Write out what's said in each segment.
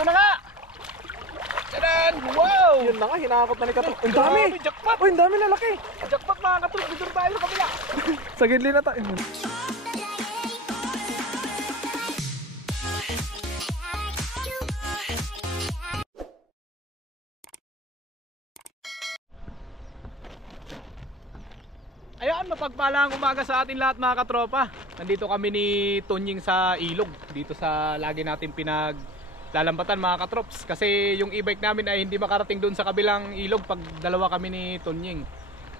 Ito na nga! Tadan! Wow! Yun na nga, hinakot na ni Katrop. Ang dami! Jackpot! Uy, ang dami lalaki! Jackpot mga Katrop! Dito tayo sa kabila! Sa gidli na tayo. Ayan, mapagpalang umaga sa atin lahat mga katropa. Nandito kami ni Tonying sa ilog. Dito sa lagi natin pinaglalambatan mga katrops. Kasi yung e-bike namin ay hindi makarating doon sa kabilang ilog pag dalawa kami ni Tonying.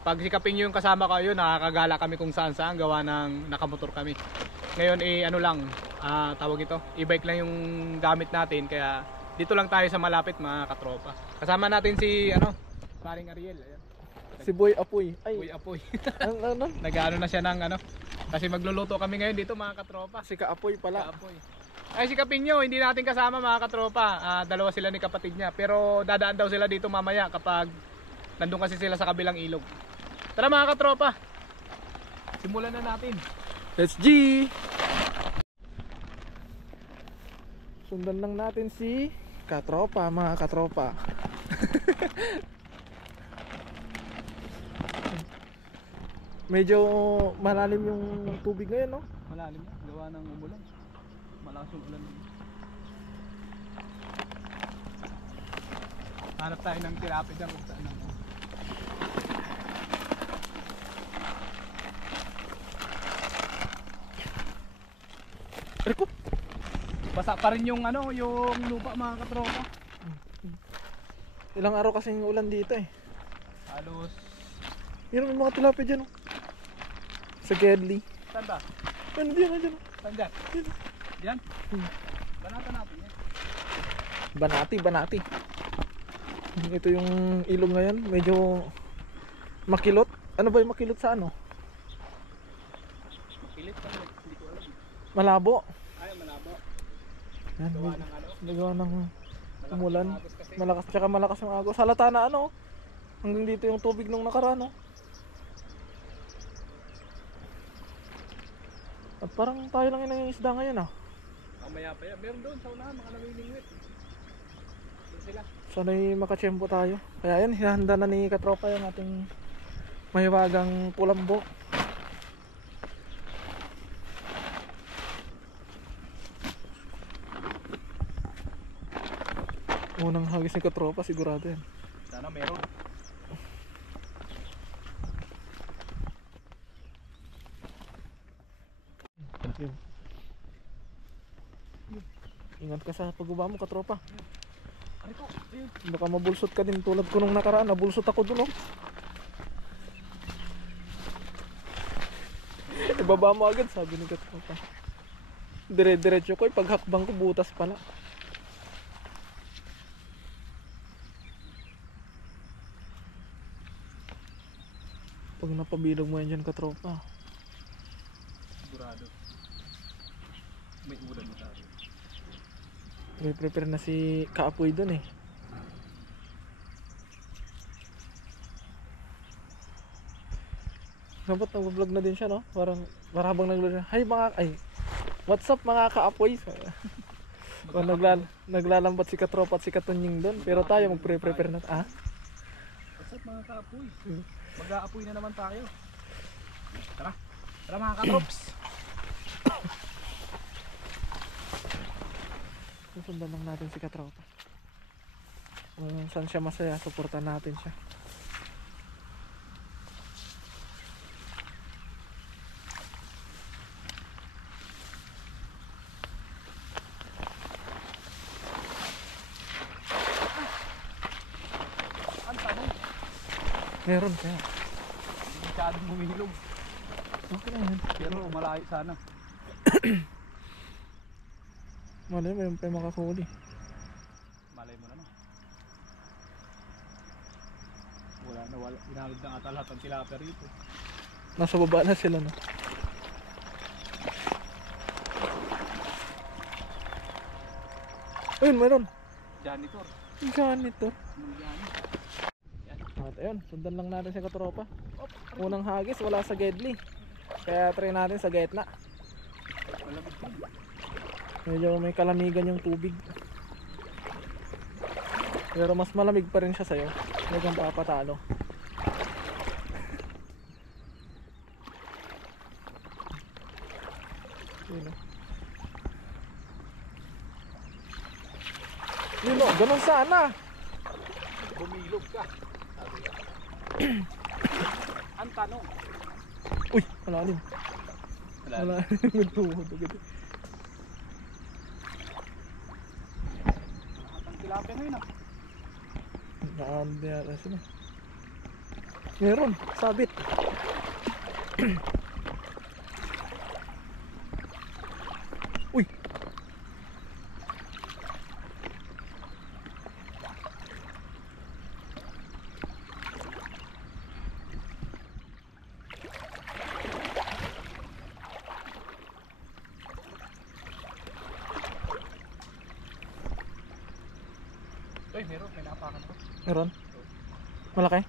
Pag sikapin nyo yung kasama ko yun, nakakagala kami kung saan saan gawa ng nakamotor kami. Ngayon ano lang, tawag ito, e-bike lang yung gamit natin. Kaya dito lang tayo sa malapit mga katropa. Kasama natin si paring Ariel. Ayan. Si Boy Apoy. Ay, Boy Apoy. ano? Nag-ano na siya ng kasi magluluto kami ngayon dito mga katropa. Si Kaapoy pala. Kaapoy. Ay si Kapinyo, hindi natin kasama mga katropa. Dalawa sila ni kapatid niya. Pero dadaan daw sila dito mamaya kapag nandun kasi sila sa kabilang ilog. Tara mga katropa. Simulan na natin. Let's G! Sundan lang natin si Katropa, mga katropa. Medyo malalim yung tubig ngayon, no? Malalim na, gawa ng umulan. Malakas yung ulan. Hanap tayo ng tilapia dyan kung saan ako. Riko! Basa pa rin yung yung lupa mga katropa. Ilang araw kasing ulan dito eh. Halos. Meron mga tilapia dyan, oh. Sa Gedli. Saan ba? Ano diyan, dyan? Saan dyan? Diyan? Banatan natin yan. Banati. Ito yung ilog ngayon. Medyo makilot. Ano ba yung makilot sa ano? Makilit pa rin. Hindi ko alam. Malabo. Ay, malabo. Yan, Gawa ng nagawa ng umulan. agos kasi. Malakas, tsaka malakas yung agos. Halata na hanggang dito yung tubig nung nakaraan, At parang tayo lang yung nangingisda ngayon, Mamaya pa yan. Meron doon sa unahan, mga namimingwit. Doon sila. Sana'y makachempo tayo. Kaya yan, hinahanda na ni Katropa yung ating mahiwagang pulambo. Unang hagis ni Katropa, sigurado yan. Sana meron. Ingat ka sa pagbaba mo, Katropa. Ano ko? Baka mabulsot ka din tulad ko nung nakaraan. Nabulsot ako dun, Ibaba mo agad, sabi ni Katropa. Dire-diretso ko, paghakbang ko butas pala. Pag napabilog mo yan dyan, Katropa. Sigurado. May ulan na tayo. Prepare na si Kaapoy dun eh. Dapat nag-vlog na din siya, no? Parang habang nag-vlog siya. Hi what's up mga Kaapoy? O, naglalambat si Katropa at si Katonying doon. Pero tayo magpre-prepare na. What's up mga kaapoy? Mag-aapoy na naman tayo. Tara mga katrops. Susundan lang natin si Katropa. Kung saan siya masaya, suportan natin siya. Meron kaya. Hindi masyadong bumilog. Okay lang yan. Pero malayo sana. Malay mo yung pa makakuli. Malay mo na no. Wala. Inalod na ata lahat ng tilapia rito. Nasa baba na sila, no? Ayun, meron. Janitor. Janitor. Janitor. At ayun, sundan lang natin si Katropa. Unang hagis, wala sa Gedli. Kaya try natin sa Gitna. Medyo may kalamigan yung tubig. Pero mas malamig pa rin siya sa'yo. Huwag kang papatalo. Yun o. Yun o, ganun sana. Bumilog ka. Sabi ka. Ang tanong. Uy, malalim. Wala. Malalim. Nagtuhod agad. Ang tilapia ngayon ah. Nakaamd na yata sila. Meron, sabit. Uy! Uy, meron. May napakan ko. Meron? Malaki?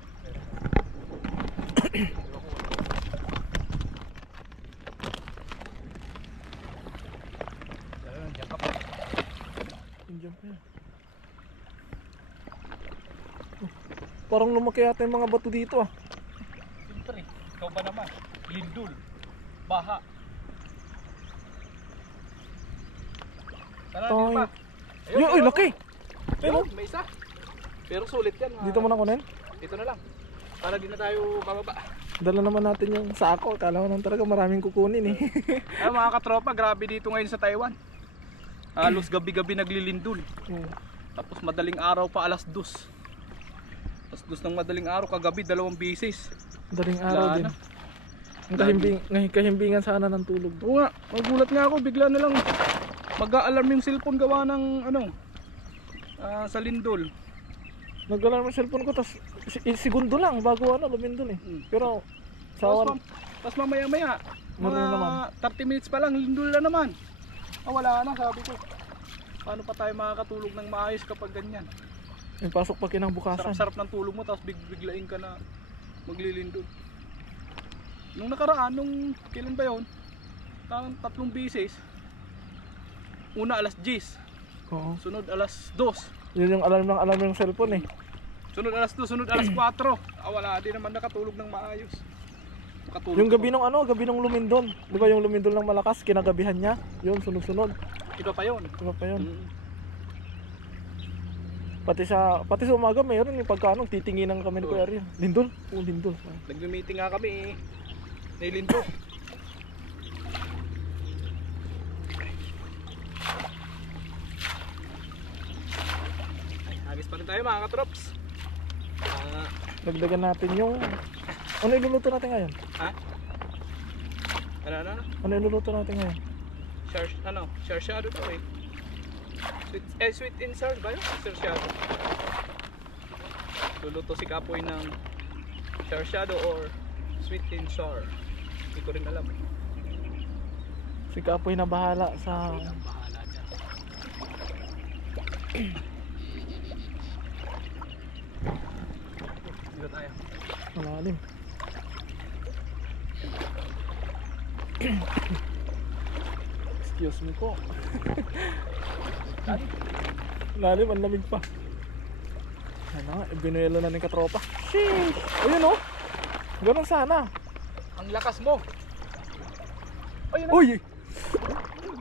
Ayun, diyan ka pa. Diyan pa yan. Oh, parang lumaki yata yung mga bato dito ah. Siyempre, ikaw ba naman? Lindul. Baha. Tara, Toy. dito pa. Yun, uy, laki! Ayun, may isa. Pero sulit yan. Dito mo na kunin. Dito na lang. Para di na tayo bababa. Dala naman natin yung sako. Akala ko nang talaga maraming kukunin eh. Ay, mga katropa, grabe dito ngayon sa Taiwan. Halos gabi-gabi naglilindul. Tapos madaling araw pa alas 2. Alas 2 ng madaling araw, kagabi 2 bisis. Daling araw Wala din. na. Ang kahimbingan sana ng tulog. Oo nga, magulat nga ako, bigla na lang mag-a-alarm yung cellphone gawa ng sa lindol. Nag-alarm yung cellphone ko, tapos segundo lang bago lumindol eh. Pero Tapos mamaya-maya, Meron na naman. 30 minutes pa lang, lindol na naman. Wala na, sabi ko. Paano pa tayo makakatulog ng maayos kapag ganyan? may pasok pa kinabukasan. Sarap-sarap ng tulog mo, tapos biglain ka na maglilindol. Nung nakaraan, kailan ba yun? 3 bisis. Una alas 10, Oo. sunod alas 2. Yun yung alarm ng cellphone eh. Sunod alas 2, sunod alas 4. Wala din naman nakatulog ng maayos. Nakatulog Yung gabi ng lumindol. Di ba yung lumindol ng malakas, kinagabihan niya? Yun, sunod-sunod. Iba pa yun. Diba pa yun? Pati sa umaga mayroon yung pagkaano, titinginan kami ni Kuya Ariel. Lindol? Oo, lindol. Nagme-meeting nga kami Nilindo. Agis pa rin tayo mga katrops. Dagdagan natin yung... Ano iluluto natin ngayon? Ha? Ano? Ano iluluto natin ngayon? Sarsyado daw eh. Sweet and sour ba yun? Sarsyado. Luluto si Kapoy ng sarsyado or sweet and sour. Hindi ko rin alam eh. Si Kapoy na bahala sa... Kapoy ang bahala dyan. Dito tayo. Malalim. Excuse me po. Lalim, ang lamig pa. Ano nga, binuelo na ng katropa. Sheesh! Ayun o! Ganun sana. Ang lakas mo! Ayun na! Uy!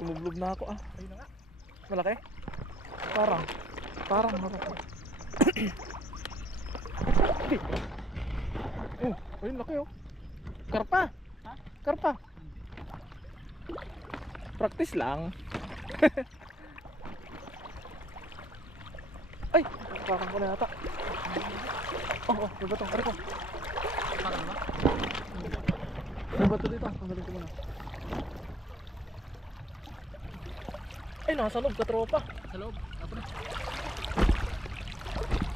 Lumublob na ako ah. Ayun na nga. Malaki? Parang malaki. Oh, ayun laki oh. Karpa! Ha? Karpa! Practice lang. Ay! Parang ko na yata. Oh, may bato. Ari ko. Parang na? May bato dito. Tanggalin ko muna. Ay, nasa loob ka tropa. Sa loob. Ako na.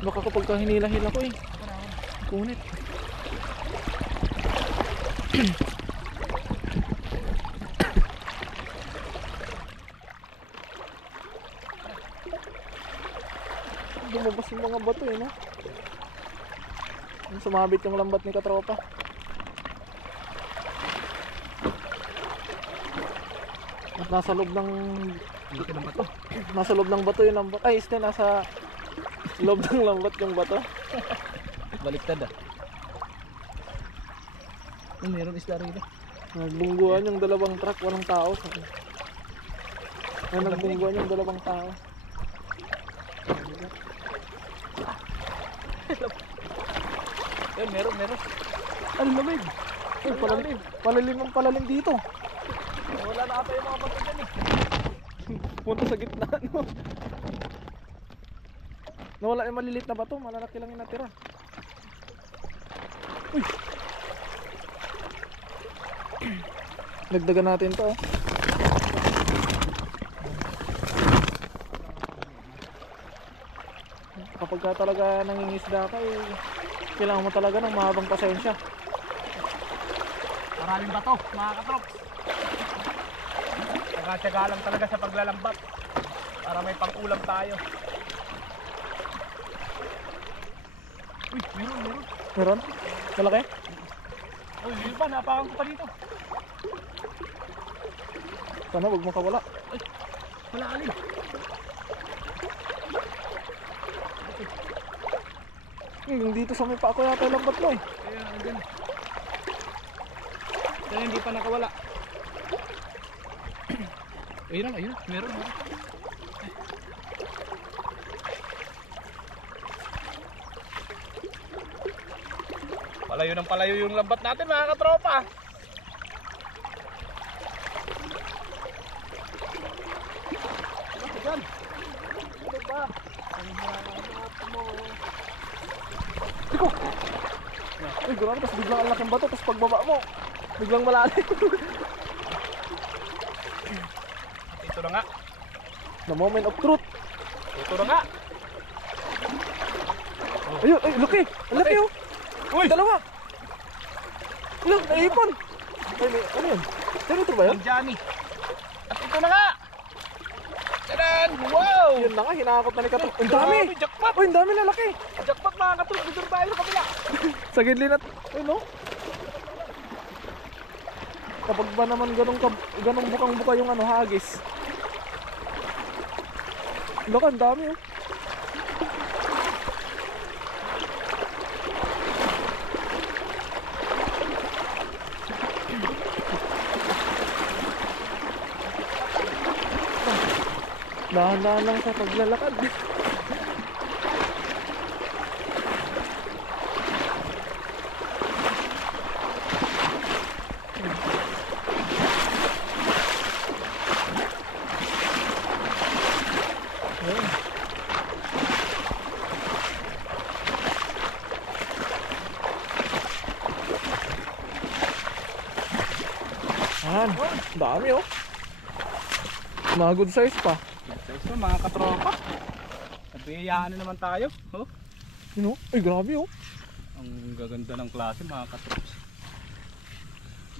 Baka kapag ka hinila-hila ko eh. Ako na. Kunit. Lumabas yung mga bato eh, no? Sumabit yung lambat ni katropa. At nasa loob ng... Laki ng bato. Nasa loob ng bato yung lambat. Ay, nasa Loob ng lambat yung bato. Baliktad ah. Meron isda rito. Nagbungguan yung dalawang truck, walang tao. Nagbungguan yung dalawang tao. Meron. Ang lamig. Ay, palalim dito. Wala na ata yung mga bato dyan eh. Punta sa gitna, no? Nawala yung malilit na bato, malalaki lang yung natira. Uy! Dagdagan natin to. Kapag ka talaga nangingisda ka, kailangan mo talaga ng mahabang pasensya. Maraming bato, mga katrops. Nagkatyaga lang talaga sa paglalambat para may pang-ulam tayo. Uy, meron. Meron? Malaki? Uy, yun pa, napakan ko pa dito. Sana wag mo kawala. Wala alin. Dito sa may pako yata yung lambat mo eh. Kaya, andyan. Kaya hindi pa nakawala. Ayun, meron. Palayo yung lambat natin, mga katropa. Yan. Ano ba? Tiko! Uy, grabe, tapos biglang ang laking bato, tapos pagbaba mo, biglang malalim. Ito na nga. The moment of truth. Ito na nga. Ayun, ay, laki! Ang laki oh! Uy! Dalawa! Ano, naipon! Ay, ano yun? Ito ba yun? Ang Johnny. At ito na nga. Tadan! Wow! Yun na nga, hinakot na ni Katrop. Ang dami! Grabe, jackpot! Uy, ang dami na laki! Jackpot, mga katrop. Dito tayo sa kabila. Sa gidlin at, ayun no? Kapag ba naman ganong bukang-buka yung ano, hagis. Laka, ang dami oh. Dahan-dahan lang sa paglalakad. Ayun. Ayan, dami oh. Mga good size pa. So, mga katropa. Nabiyayaan na naman tayo. Oh. Yun oh, ay grabe oh. Ang gaganda ng klase, mga katrops.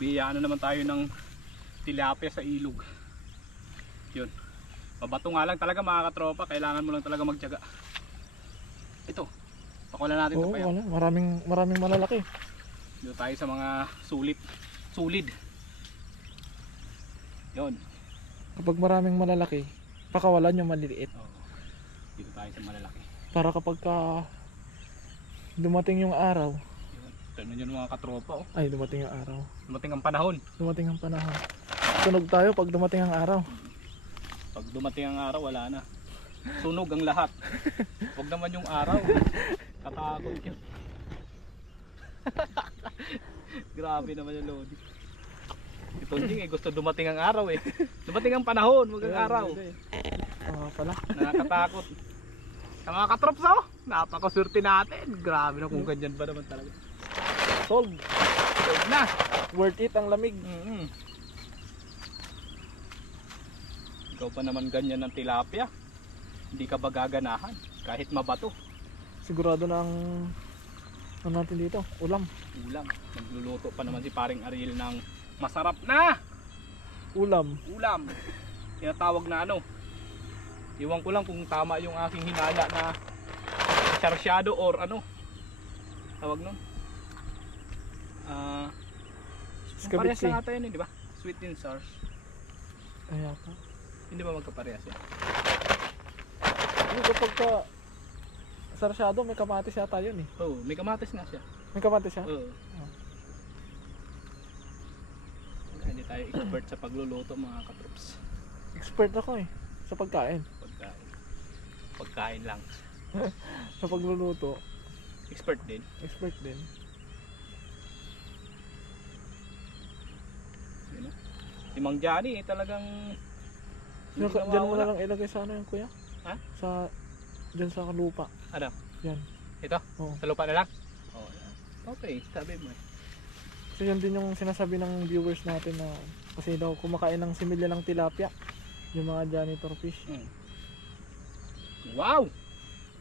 Biyayaan na naman tayo ng tilapia sa ilog. Yun. Mabato nga lang talaga, mga katropa. Kailangan mo lang talaga magtiyaga. Ito. Pakulan natin ito Oo, pa yan. wala. Maraming malalaki. Dito tayo sa mga sulid. Yun. Kapag maraming malalaki, pakawalan yung maliliit. Oh. Dito tayo sa malalaki. Para kapag dumating yung araw, Yun. Tignan nyo mga katropa. Oh. ay dumating yung araw. Dumating ang panahon. Dumating ang panahon. Tunog tayo pag dumating ang araw. Pag dumating ang araw, wala na. Sunog ang lahat. Huwag naman yung araw. Katakot yun. Grabe naman yung Lodi. Si Tonjing gusto dumating ang araw eh. Dumating ang panahon, huwag ang araw. Pala. Nakakatakot. Sa mga katrops oh, napakaswerte natin. Grabe na kung ganyan ba naman talaga. Sold. Sold na. Worth it ang lamig. Ikaw pa naman ganyan ng tilapia. Hindi ka ba gaganahan kahit mabato? Sigurado na ang ano natin dito, ulam. Nagluluto pa naman si paring Ariel ng masarap na Ulam. tinatawag na ano, iwan ko lang kung tama yung aking hinala na sarsyado or ano tawag nun, parehas Scabitsi. lang ata yun, di ba? Sweet and sour. Kaya pa. Hindi ba magkaparehas yan? Ano kapag sarsyado, may kamatis yata yun eh. Oh, may kamatis nga siya. May kamatis siya? Oo. Hindi tayo expert sa pagluluto mga katrops. Expert ako eh, sa pagkain. Pagkain lang. Sa pagluluto, Expert din. expert din. Yun, oh. Si Mang Johnny talagang hindi Diyan mo na nawawala. lang ilagay sa ano yung kuya? Ha? Diyan sa lupa. Ano? Yan. Ito? Oo. Sa lupa na lang? Oo. Okay, sabi mo eh. So yun din yung sinasabi ng viewers natin na kasi daw kumakain ng similya ng tilapia. Yung mga janitor fish. Wow!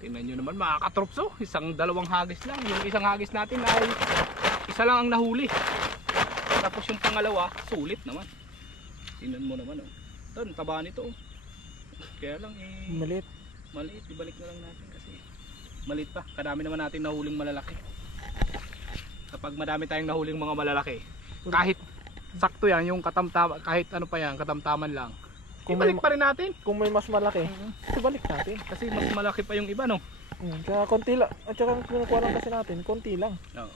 Tingnan nyo naman mga katrops, oh. Isang dalawang hagis lang. Yung isang hagis natin ay isa lang ang nahuli. Tapos yung pangalawa, sulit naman. Tingnan mo naman, oh. Ito, ang taba nito, oh. Kaya lang eh, Maliit. maliit. Ibalik na lang natin kasi maliit pa. Kadami naman natin nahuling malalaki. Kapag madami tayong nahuling mga malalaki, kahit sakto yan, yung katamtaman, kahit ano pa yan, katamtaman lang, Kung ibalik may- pa rin natin. Kung may mas malaki, ibalik natin. Kasi mas malaki pa yung iba, no? Kaya konti lang. At saka kinukuha lang kasi natin, konti lang. Oo.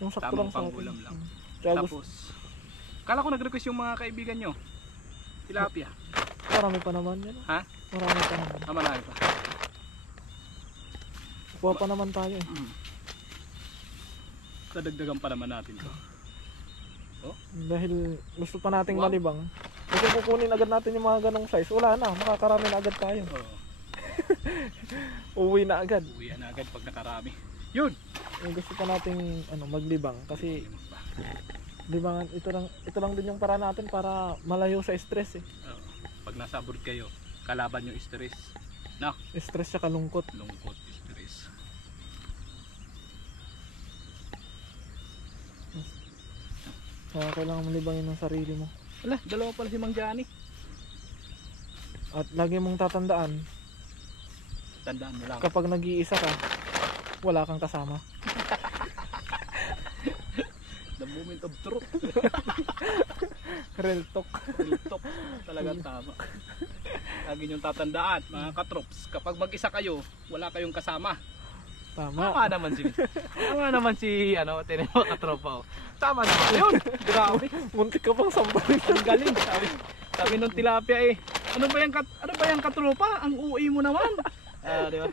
Yung sakto Tamang lang sa atin. pangulam lang. Kaya gusto, Tapos, kala ko nag-request yung mga kaibigan nyo. Tilapia. marami pa naman yan. Ha? Marami pa naman. Marami pa. Kuha pa naman tayo eh. Kadagdagan pa naman natin to. Dahil gusto pa nating Wow. malibang. Kasi kukunin agad natin yung mga ganong size. Wala na, makakarami na agad tayo. Oo. Uwi na agad. Uwian na agad pag nakarami. Yun! Gusto pa nating maglibang kasi libangan ito lang din yung para natin para malayo sa stress eh. Oo. Pag nasa abroad kayo, kalaban yung stress. No? Stress sa kalungkot. Lungkot, stress. Kaya kailangan malibangin ng sarili mo. Wala, dalawa pala si Mang Johnny. At lagi mong tatandaan, Tandaan mo lang. kapag nag-iisa ka, wala kang kasama. The moment of truth. Real talk. Real talk. Talagang tama. Lagi niyong tatandaan, mga katrops. Kapag mag-isa kayo, wala kayong kasama. Tama. Tama naman si Tinemo katropa. Oh. Tama naman. Yun. Grabe. Muntik ka pang sampalin. Ang galing. Sabi nung tilapia eh. Ano ba yung katropa? Ang UI mo naman. Di ba?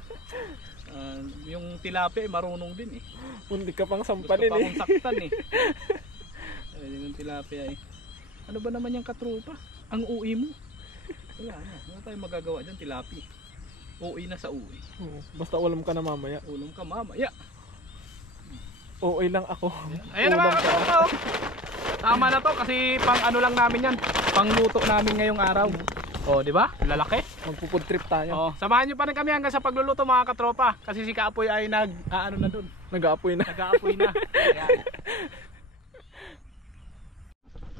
Yung tilapia eh, marunong din eh. Muntik ka pang Gusto sampalin pa eh. akong saktan eh. Yung tilapia eh. Ano ba naman yung katropa? Ang UI mo. Wala na. Wala tayong magagawa dyan, tilapia. UI na sa UI. Oo, basta ulam ka na mamaya. Ulam ka mamaya. Okay lang ako. Ayan na mga katropa. Oh. Tama na to kasi pang ano lang namin yan. Pang luto namin ngayong araw. Oh, di ba? Lalaki. Magpupud trip tayo. Oh, samahan niyo pa rin kami hanggang sa pagluluto mga katropa kasi si Kaapoy ay ano na doon. Nag-aapoy na. Nag-aapoy na.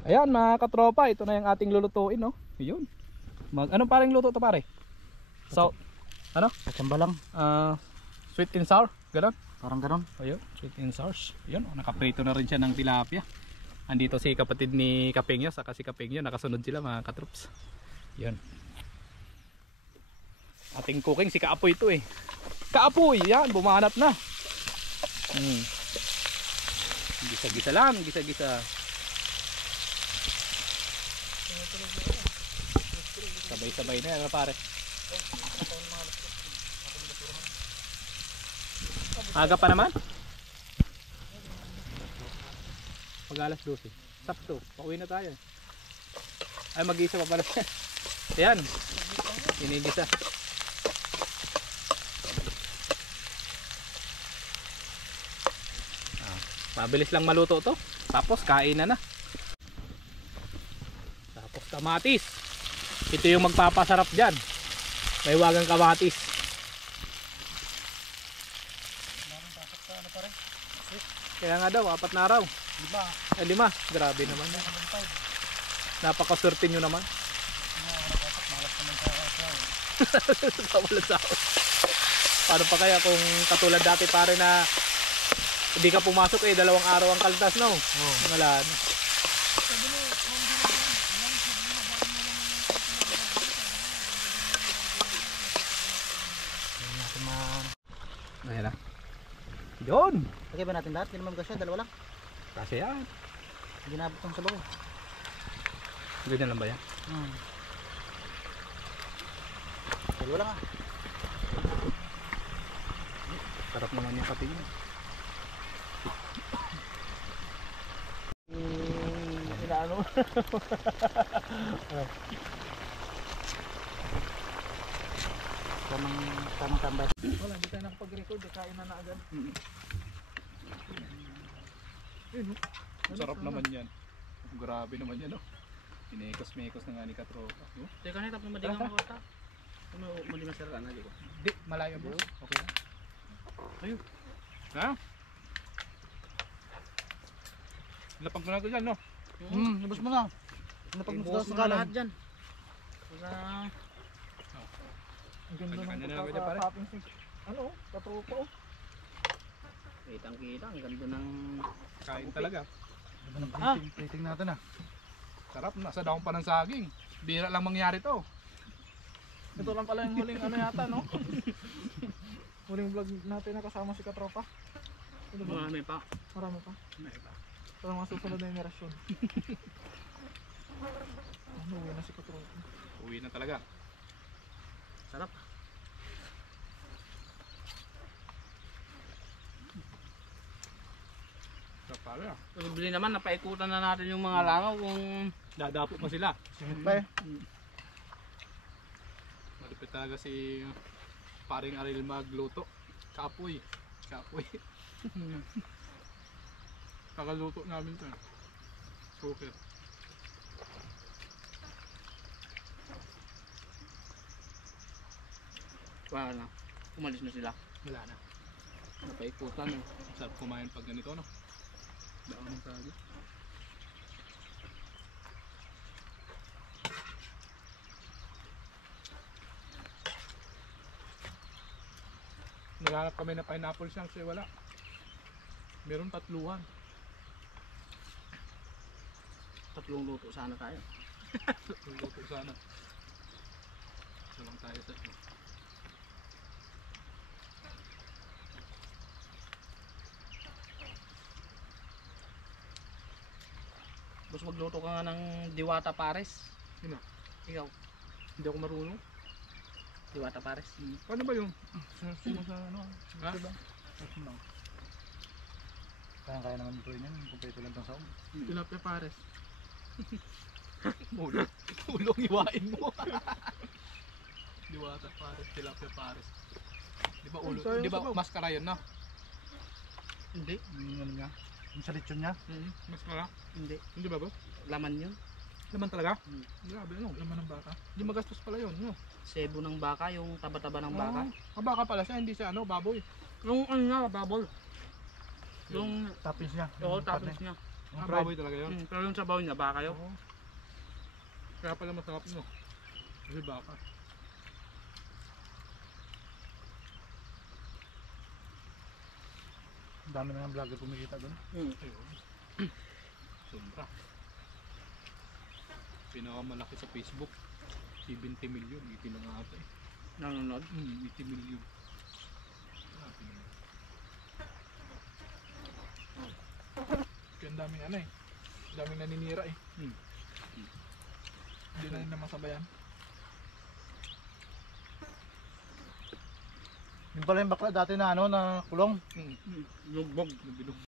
Ayan mga katropa, ito na yung ating lulutuin, no. Ayun. Anong parang luto to pare? So, ano? Kachamba lang. Sweet and sour, gano'n? Parang ganon. Ayun, sweet and sour. Ayun, nakaprito na rin siya ng tilapia. Andito si kapatid ni Kapengyo, saka si Kapengyo, nakasunod sila mga katrops. Ayun. Ating cooking, si Kaapoy ito eh. Kaapoy, yan, bumanat na. Gisa-gisa lang, gisa-gisa. Sabay-sabay na yan, ano pare? Aga pa naman? Pag alas 12. Sakto, pauwi na tayo. Ay, mag-isa pa pala siya. Ayan, inigisa. Mabilis lang maluto to. Tapos kain na. Tapos kamatis. Ito yung magpapasarap dyan. May wagang kamatis. Kaya nga daw, 4 na araw. 5. 5. Grabe naman yan. Napakaswerte nyo naman. Walang sahod. Paano pa kaya kung katulad dati pare na hindi ka pumasok eh, 2 araw ang kaltas, no? Wala na. Ayan na. Yun! Lagay ba natin lahat? Hindi naman kasya, dalawa lang. Kasi yan. Hindi nabot ng sabaw. Ganyan lang ba yan? Dalawa lang ah. Sarap naman yung patingin. Inaano. Tamang tambay. Wala, hindi tayo nakapag-record. Kain na agad. Yun, no? Sarap naman yan. Grabe naman yan, no? Inekos-mekos na nga ni Katropa. No? Teka na, tapos madingang ako ata. Ano, mali masarap na dito. Di, malayo boss. Okay na. Ayun. Ha? Lapag mo na ito dyan, no? Labas mo na. Napag mo sa kalan. Dyan. Sa... Ang ganda ng Kanya-kanya na lang ganyan, pare. topping stick. Ano, katropa oh. Kitang-kita, ang ganda ng... Kain talaga. Plating natin ah. Sarap, nasa daong pa ng saging. Bira lang mangyari to. Ito lang pala yung huling ano yata, no? Huling vlog natin na kasama si katropa. Ano ba? Marami pa. Marami pa. Parang mga susunod na inerasyon. Ano, uwi na si katropa. Uwi na talaga. Sarap. Sarap pala. Bili naman, napaikutan na natin yung mga langaw kung... Dadapo mo sila. Simit pa eh. Malupit talaga si paring Aril magluto. Kapoy. Kapoy. Kakaluto namin to. Suker. Wala na. Umalis na sila. Wala na. Napaikutan eh. Sarap kumain pag ganito, no? Daon ng sabi. Naghanap kami ng pineapple shanks eh, wala. Meron tatluhan. Tatlong luto sana tayo. Luto sana. Salang tayo sa Tapos magluto ka nga ng diwata pares. Sino? Ikaw, Hindi ako marunong. diwata pares. Paano ba yung? Sino sa ano? Ha? Diba? Kaya naman ito yun, kumpleto lang itong saong. Tilapia pares. Ulong. Ulong iwain mo. Diwata pares, tilapia pares. Di ba ulo? Sayang Di ba sabaw. maskara yun na? Hindi. Yung ano niya, yung sa lechon niya. Maskara? Hindi. Hindi ba ba? Laman yun. Laman talaga? Hmm. Grabe no. Laman ng baka. Hindi magastos pala yun. No? Sebo ng baka, yung taba-taba ng baka. Ah, baka pala siya, hindi siya ano, baboy. Yung ano nga, babol. Yung, Toppings niya. oo, yung toppings partner. niya. Yung Ah, fried. baboy talaga yun. Pero yung sabaw niya, baka yun. Oo. Kaya pala masarap no. Kasi baka. Ang dami na ng vlogger kumikita doon. Ayun. Sobra. Pinakamalaki sa Facebook. 70 million. 80 na nga ata eh. Nanonood. 80 million. Grabe naman. Kaya ang daming ano eh. Ang daming naninira eh. Hindi na rin naman sabayan. Yung pala yung bakla dati na ano, na kulong. Lugbog. Nabilog.